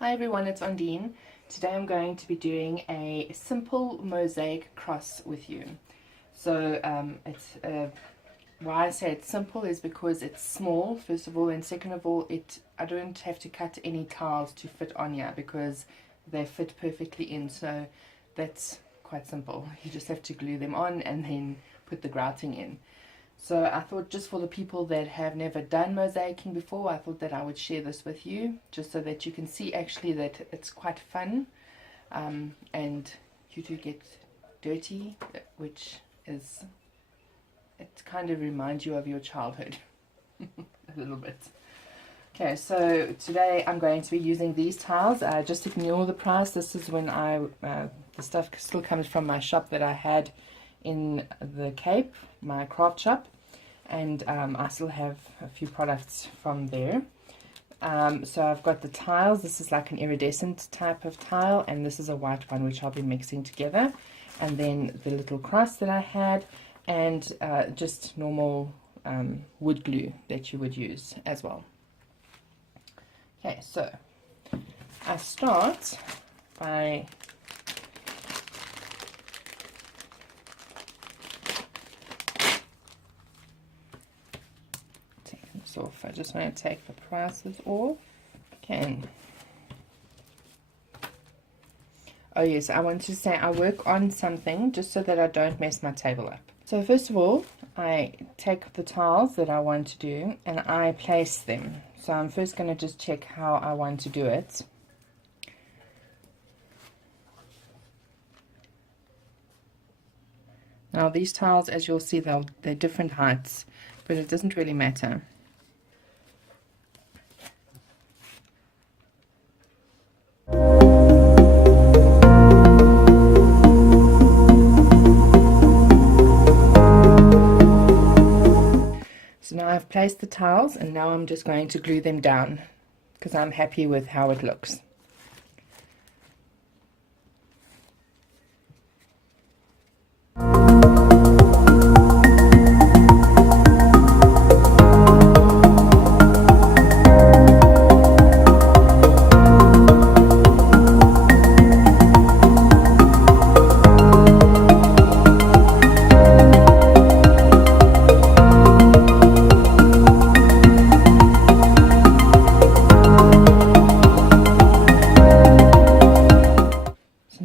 Hi everyone, it's Ondeane. Today I'm going to be doing a simple mosaic cross with you. So why I say it's simple is because it's small, first of all, and second of all, I don't have to cut any tiles to fit on here because they fit perfectly in. So that's quite simple. You just have to glue them on and then put the grouting in. So I thought, just for the people that have never done mosaicing before, I thought that I would share this with you, just so that you can see actually that it's quite fun, and you do get dirty, which is, it kind of reminds you of your childhood a little bit. Okay, so today I'm going to be using these tiles. Just ignore the price. This is when the stuff still comes from my shop that I had in the Cape, my craft shop, and I still have a few products from there. So I've got the tiles. This is like an iridescent type of tile, and this is a white one which I'll be mixing together, and then the little cross that I had, and just normal wood glue that you would use as well. Okay, so I start by taking this off. I just want to take the prices off. Okay. Oh yes, I want to say I work on something just so that I don't mess my table up. So first of all, I take the tiles that I want to do and I place them. So I'm first going to just check how I want to do it. Now these tiles, as you'll see, they're different heights, but it doesn't really matter. So now I've placed the tiles, and now I'm just going to glue them down because I'm happy with how it looks.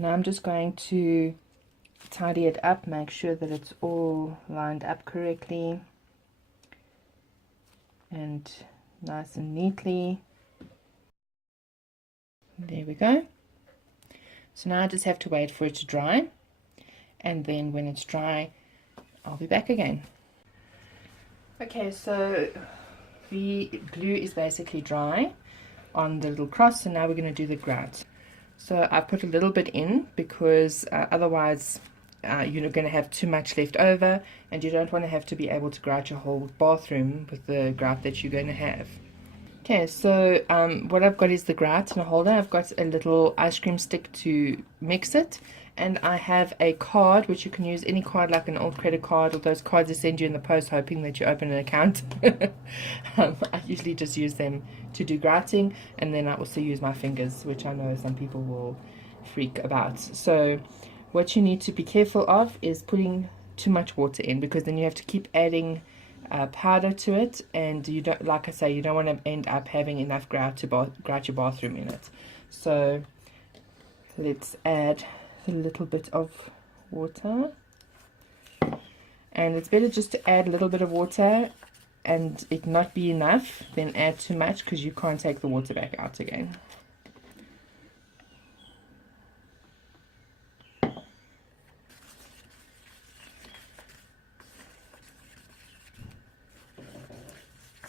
I'm just going to tidy it up, make sure that it's all lined up correctly and nice and neatly. There we go. So now I just have to wait for it to dry, and then when it's dry I'll be back again. Okay, so the glue is basically dry on the little cross, so now we're going to do the grout. So I put a little bit in because otherwise you're going to have too much left over, and you don't want to have to be able to grout your whole bathroom with the grout that you're going to have. Okay, so what I've got is the grout in a holder. I've got a little ice cream stick to mix it, and I have a card, which you can use any card, like an old credit card or those cards they send you in the post hoping that you open an account. I usually just use them to do grouting, and then I also use my fingers, which I know some people will freak about. So what you need to be careful of is putting too much water in, because then you have to keep adding powder to it, and you don't, like I say, you don't want to end up having enough grout to grout your bathroom in it. So let's add a little bit of water, and it's better just to add a little bit of water and it not be enough than add too much, because you can't take the water back out again.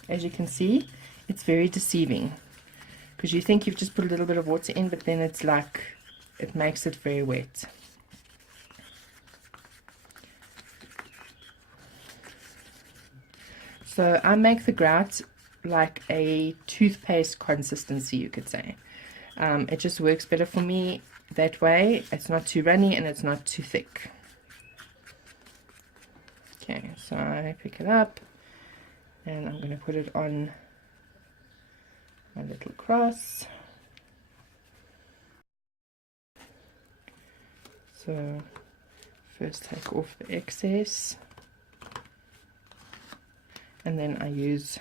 As you can see, it's very deceiving because you think you've just put a little bit of water in, but then it's like it makes it very wet. So I make the grout like a toothpaste consistency, you could say. It just works better for me that way. It's not too runny and it's not too thick. Okay, so I pick it up And I'm going to put it on my little cross. So first take off the excess, and then I use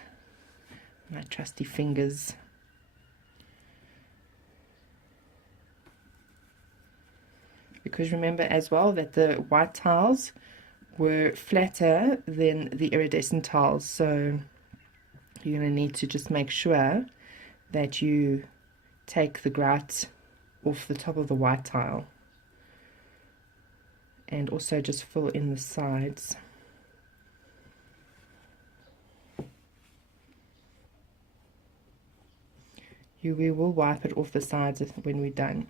my trusty fingers because remember as well that the white tiles were flatter than the iridescent tiles, so you're going to need to just make sure that you take the grout off the top of the white tile, and also just fill in the sides. We will wipe it off the sides when we're done.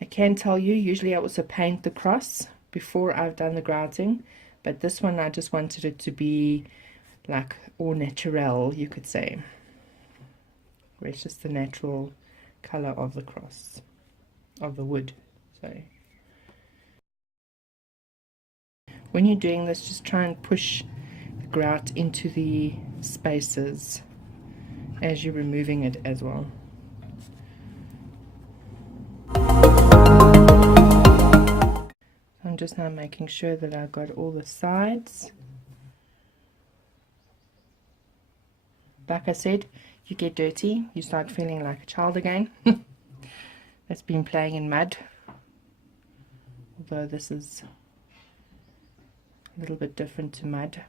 I can tell you, usually I also paint the cross before I've done the grouting, but this one I just wanted it to be like au naturel, you could say, where it's just the natural color of the cross, of the wood, sorry. When you're doing this, just try and push the grout into the spaces as you're removing it as well. I'm just now making sure that I've got all the sides. Like I said, you get dirty, you start feeling like a child again that's been playing in mud. Although this is a little bit different to mud,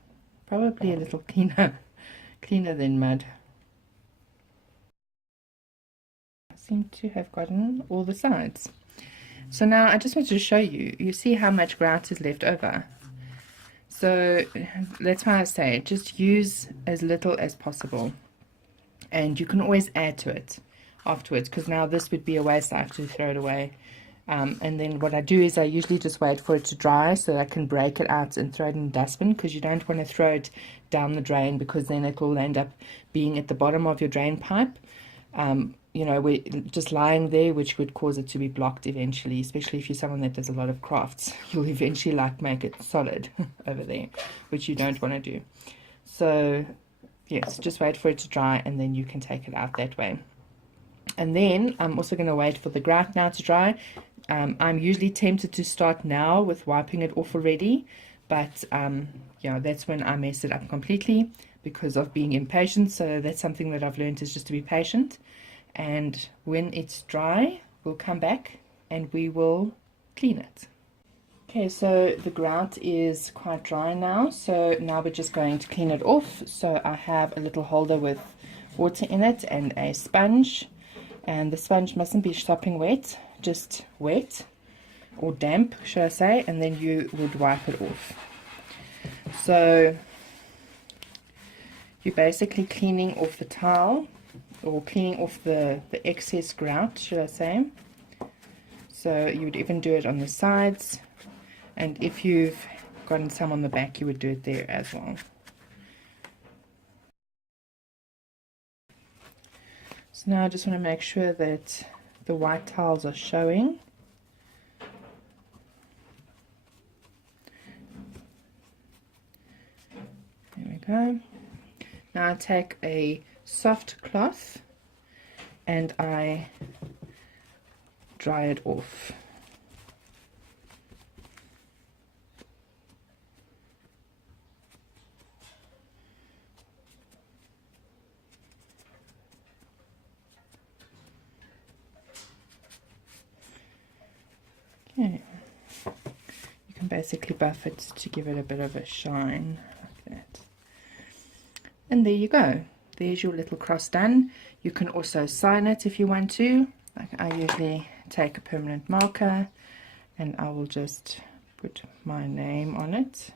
probably a little cleaner than mud. I seem to have gotten all the sides. So now I just wanted to show you, you see how much grout is left over. So that's why I say just use as little as possible, and you can always add to it afterwards, because now this would be a waste. I have to throw it away. And then what I do is I usually just wait for it to dry so that I can break it out and throw it in the dustbin, because you don't want to throw it down the drain, because then it will end up being at the bottom of your drain pipe. You know, we're just lying there, which would cause it to be blocked eventually, especially if you're someone that does a lot of crafts. You'll eventually like make it solid over there, which you don't want to do. So yes, just wait for it to dry and then you can take it out that way. And then I'm also going to wait for the grout now to dry. I'm usually tempted to start now with wiping it off already, but yeah, that's when I mess it up completely because of being impatient. So that's something that I've learned, is just to be patient. And when it's dry, we'll come back and we will clean it. Okay, so the grout is quite dry now, so now we're just going to clean it off. So I have a little holder with water in it and a sponge, and the sponge mustn't be sopping wet, just wet or damp, should I say, and then you would wipe it off. So you're basically cleaning off the tile, or cleaning off the excess grout, should I say. So you would even do it on the sides, and if you've gotten some on the back, you would do it there as well. So now I just want to make sure that the white tiles are showing. There we go. Now I take a soft cloth and I dry it off. Okay. You can basically buff it to give it a bit of a shine like that. And there you go. There's your little cross done. You can also sign it if you want to. Like I usually take a permanent marker and I will just put my name on it.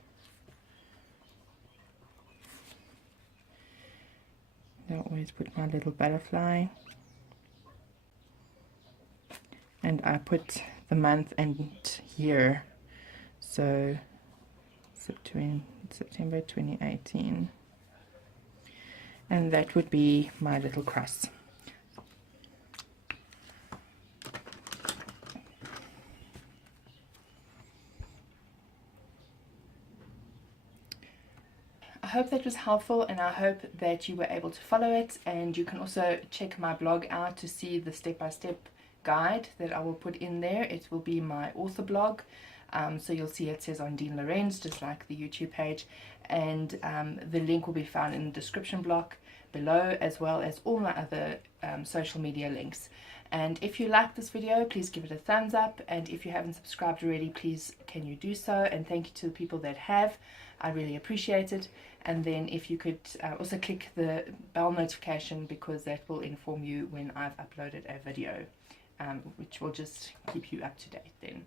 I always put my little butterfly. And I put the month and year. So September 2018. And that would be my little cross. I I hope that was helpful, and I hope that you were able to follow it, and you can also check my blog out to see the step-by-step guide that I will put in there. It will be my author blog, so you'll see it says Ondeane Lorenz, just like the YouTube page, and the link will be found in the description block below, as well as all my other social media links. And if you like this video, please give it a thumbs up, and if you haven't subscribed already, please can you do so, and thank you to the people that have. I really appreciate it. And then if you could also click the bell notification, because that will inform you when I've uploaded a video, which will just keep you up to date then.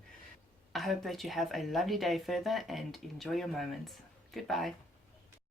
I hope that you have a lovely day further and enjoy your moments. Goodbye.